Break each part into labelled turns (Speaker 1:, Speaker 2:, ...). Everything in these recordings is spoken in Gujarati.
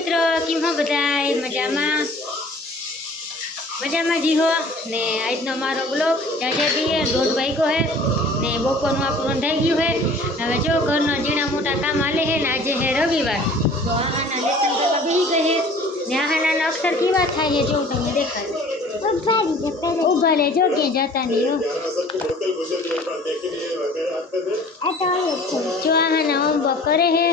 Speaker 1: મિત્રો, કેમ હો બધાય? મજામાં? મજામાં જી હો. ને આજનો મારો બ્લોગ જાજે બી હે દોઢ વાગ્યો હે ને બપોરનું આપણું રંધાઈ ગયું હે. હવે જો ઘરના ઝીણા મોટા કામ હાલે હે ને આજે હે રવિવાર. તો આહાના લેસન કરવા બેસી ગઈ હે. ને આહાના અક્ષર કેવા થાય છે જો તમને દેખાય ઊભા રે જો ક્યાં જતા નહીં હો. જો આહાના હોમવર્ક કરે હે.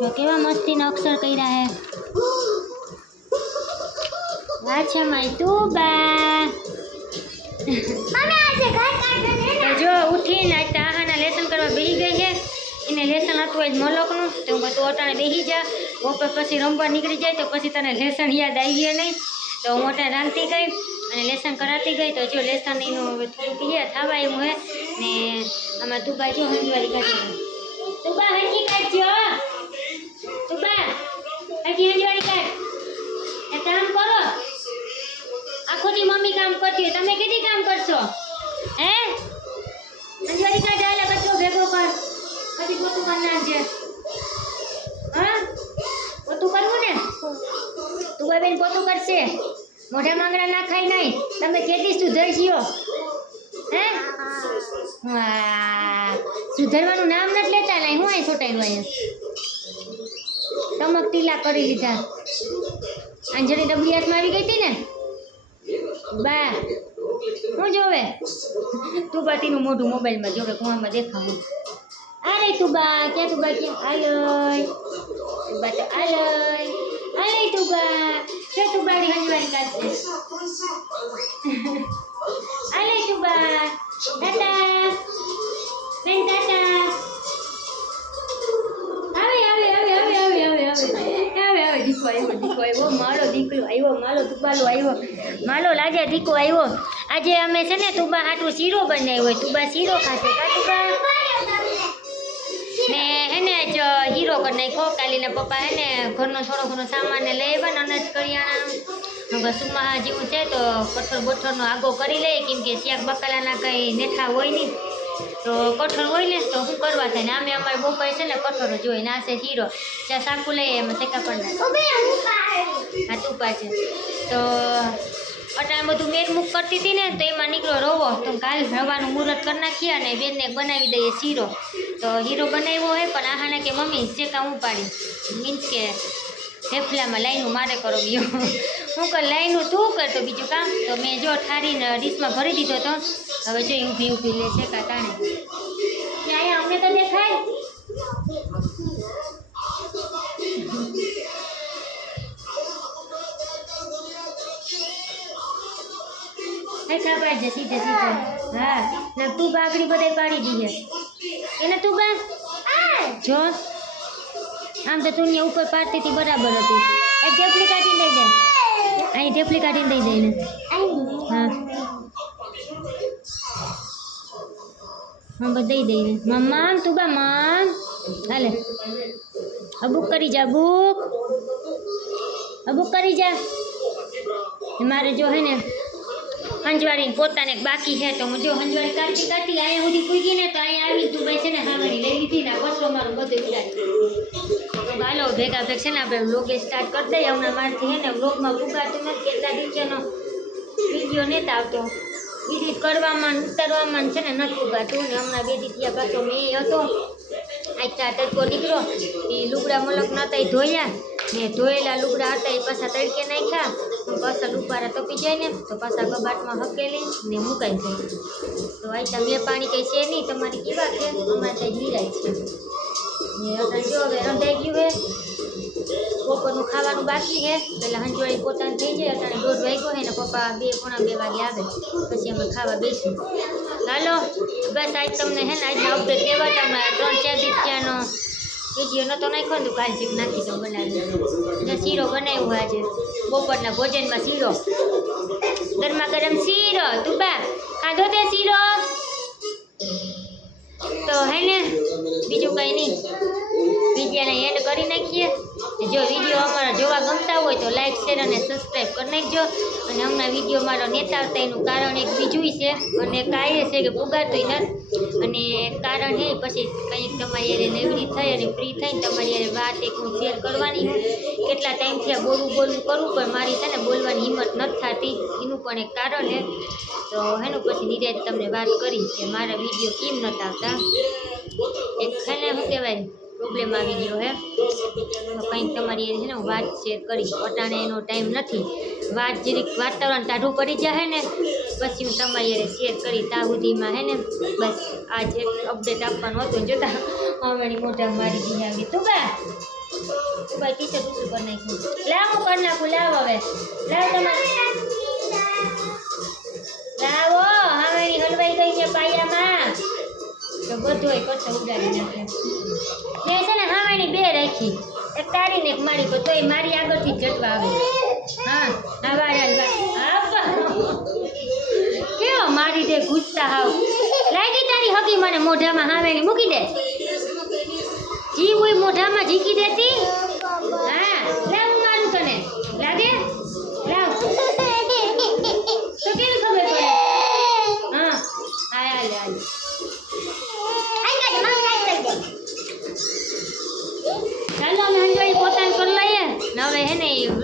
Speaker 1: જો કેવા મસ્તીના અક્ષર કર્યા હે? અચ્છા માય તું બા. જો ઉઠીને આજ તો આહાના લેસન કરવા બેસી ગઈ છે એને લેસન હતું આજ મલકનું. તો હું તું અટાણે બેસી જા. બપોર પછી રમવા નીકળી જાય તો પછી તને લેસન યાદ આવી ગયો નહીં. તો હું અટાણે રાંધતી ગઈ અને લેસન કરાતી ગઈ. તો જો લેસન એનું હવે થોડુંક યાદ થવા એવું હે ને આમાં તું બાજુ હંજવારી કાઢી તું બા હંજી કાઢજો. કરી નાખજે હા? પોતું કરવું ને? તું બેન પોતું કરશે? મોઢા માંગડા ના ખાઈ નહીં. તમે કેટલી સુધરશીઓ હે? વાહ સુધરવાનું નામ નથી લેતા નહીં હું અહીં છોટાયેલું અહીંયા? ટમક ટીલા કરી લીધા. અંજની ડબલી હાથમાં આવી ગઈ હતી ને? બા, હું જોવે? તું પતિનું મોઢું મોબાઈલમાં જોવે કુવામાં દેખાવું. Alay tubag, kaya tubag yung aloy. Tubag yung aloy. Alay tubag, kaya tubag yung aloy kasi. Alay tubag, tata. Ren tata. Awe, awe, awe, awe, awe, awe, awe. Malo awe, દીકો malo દીકો આવ્યો malo દીકરો આવ્યો મારો malo આવ્યો મારો લાજા દીકો આવ્યો આજે અમે છે ને તુબા હાટું શીરો બનાવ્યો તુબા શીરો ખાશે કા તુબા કરી નાખ્યો. કાલીના પપ્પા હે ને ઘરનો થોડો ઘણો સામાન લઈ આવ્યા ને અનાજ કરિયાણાનું સુમાહા જેવું છે? તો કઠોળ બઠોળનો આગો કરી લઈએ કેમ કે શિયાક બકાલાના કંઈ નેઠા હોય નહીં. તો કઠોળ હોય ને તો શું કરવા થાય? ને આમે અમારે બપોરે છે ને કઠોળ જ હોય નાસે હીરો જ્યાં શાકું લઈએ એમાં શેકા પણ હા. તુપા છે તો અટાણે બધું મેર મૂક કરતી હતી ને તો એમાં નીકળો રવો. તો કાલ રવાનું મુહૂર્ત કરી નાખીએ અને બેનને બનાવી દઈએ શીરો. તો હીરો બનાવ્યો હોય પણ આહાને કે મમ્મી શેકા હું પાડી મીન્સ કે થેફલામાં લાઈનું મારે કરો ગયો હું કર, લાઈનું તું કરતો બીજું કામ. તો મેં જો ઠારીને ડીશમાં ભરી દીધો તો, હવે જો ઊભી ઊભી લે છે કા તાણે. કે અહીંયા અમને તો દેખાય. હેઠા પાડજે સીધે સીધે. હા, ને તું બાગડી બધાય પાડી દઈએ એને તું બા જો. આમ તો તું ઉપર પાડતી હતી બરાબર હતી. એક ઢેફલી કાઢીને દઈ દે. અહીં ઢેફલી કાઢીને દઈ દે એને. હા. હા, બસ દઈ દઈને મમ્મા તું બા, મમ. હાલે. અબુક કરી જા બુક અબુક કરી જા. મારે જો હે ને હંજવારી પોતાને બાકી છે, તો હું જો હંજવાળી કાઢતી કાઢતી અહીંયા સુધી પૂગી ને તો અહીંયા આવી તું ભાઈ છે ને હાવરી લઈ લીધી ને કચરો મારું બધું ઉડાડી હાલો, ભેગા ભેગ છે ને આપણે બ્લોગ સ્ટાર્ટ કરી દઈએ. હમણાં મારથી છે ને બ્લોગમાં પુગાતું નથી, કેટલા દિવસેનો વીડિયો નહોતા આવતો. વિદિત કરવામાં ઉતારવામાં છે ને નથી પુગાતું ને હમણાં બે દી પાછો મેં હતો. આજના તડકો નીકળ્યો. એ લુગડા મલક નહોતા ધોયા. ને ધોયેલા લુગડા હતા, એ પાછા તડકે નાખ્યા. પાછા લુપારા તપી જાય ને, તો પાછા કબાટમાં હકેલી ને મુકાઈ જાય. તો આ બે પાણી કંઈ છે નહીં, તમારી કેવા કે અમારે ત્યાં જીરાય છે. ને જો હવે રંધાઈ ગયું હે બપોરનું ખાવાનું બાકી છે પહેલાં હંજવાળી પોતાને થઈ જાય, અત્યારે દોઢ વાગ્યો છે ને, પપ્પા બે પોણા બે વાગે આવે, પછી અમે ખાવા બેસું હાલો, બસ આજ તમને હે ને, આજના અપડેટ કહેવા તમે ત્રણ ચાર ત્યાંનો વીડિયો નહોતો નાખ્યો ને, તો કાલ ચીક નાખી દઉં બનાવી શીરો બનાવ્યો આજે. બપોરના ભોજનમાં શીરો. ગરમા ગરમ શીરો તું બા ખાધો તે શીરો? તો હે ને, બીજું કંઈ નહીં. વિડીયોને એન્ડ કરી નાખીએ. જો વીડિયો અમારા જોવા ગમતા હોય તો લાઇક શેર અને સબસ્ક્રાઈબ કરી નાખજો. અને હમણાં વીડિયો મારો નેતા એનું કારણ એક બીજું છે. અને કાંઈ છે કે પુગાતોય નથી. અને કારણ એ, પછી કંઈક તમારી યારે નેવડી થઈ અને ફ્રી થઈને તમારી યારે વાત એક હું શેર કરવાની હું કેટલા ટાઈમથી આ બોલવું બોલવું કરું, પણ મારી છે ને બોલવાની હિંમત નથી થતી. એનું પણ એક કારણ છે. તો એનું પછી નિરાજ તમને વાત કરી કે મારા વીડિયો કેમ નથી આવતા. એક છે ને, શું કહેવાય? પ્રોબ્લેમ આવી ગયો હે. કંઈક તમારી હારે છે ને વાત શેર કરી અટાણે એનો ટાઈમ નથી. વાત જરીક વાતાવરણ ટાઢું પડી જાય ને, પછી હું તમારી હારે શેર કરી તાહુદીમાં હે ને, બસ આજ એક અપડેટ આપવાનું હતું જોતા અમારી મોટા મારી ગઈ આવી તું બા, તું ભાઈ ટીચર શું કરી નાખ્યું. લાવ કરી નાખું. લાવ હવે. લાવ તમારે. તો બધું ઉડાડી નાખે. મેં છે ને હાવાણી બે રાખી. એક તારી ને એક મારી પર તોય મારી આગળથી જટવા આવે. હા હા વાળા કેવો મારી દે ગુસ્સા હાવ. લાગી તારી હકી મને મોઢામાં હાવેણી મૂકી દે. જી હોય મોઢામાં ઝીકી દેતી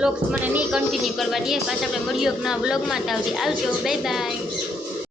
Speaker 1: વ્લોગ્સ મને નહીં કન્ટિન્યુ કરવા દે. પાછા આપણે મળીએ કે ના વ્લોગમાં તો આવજો આવજો. Bye bye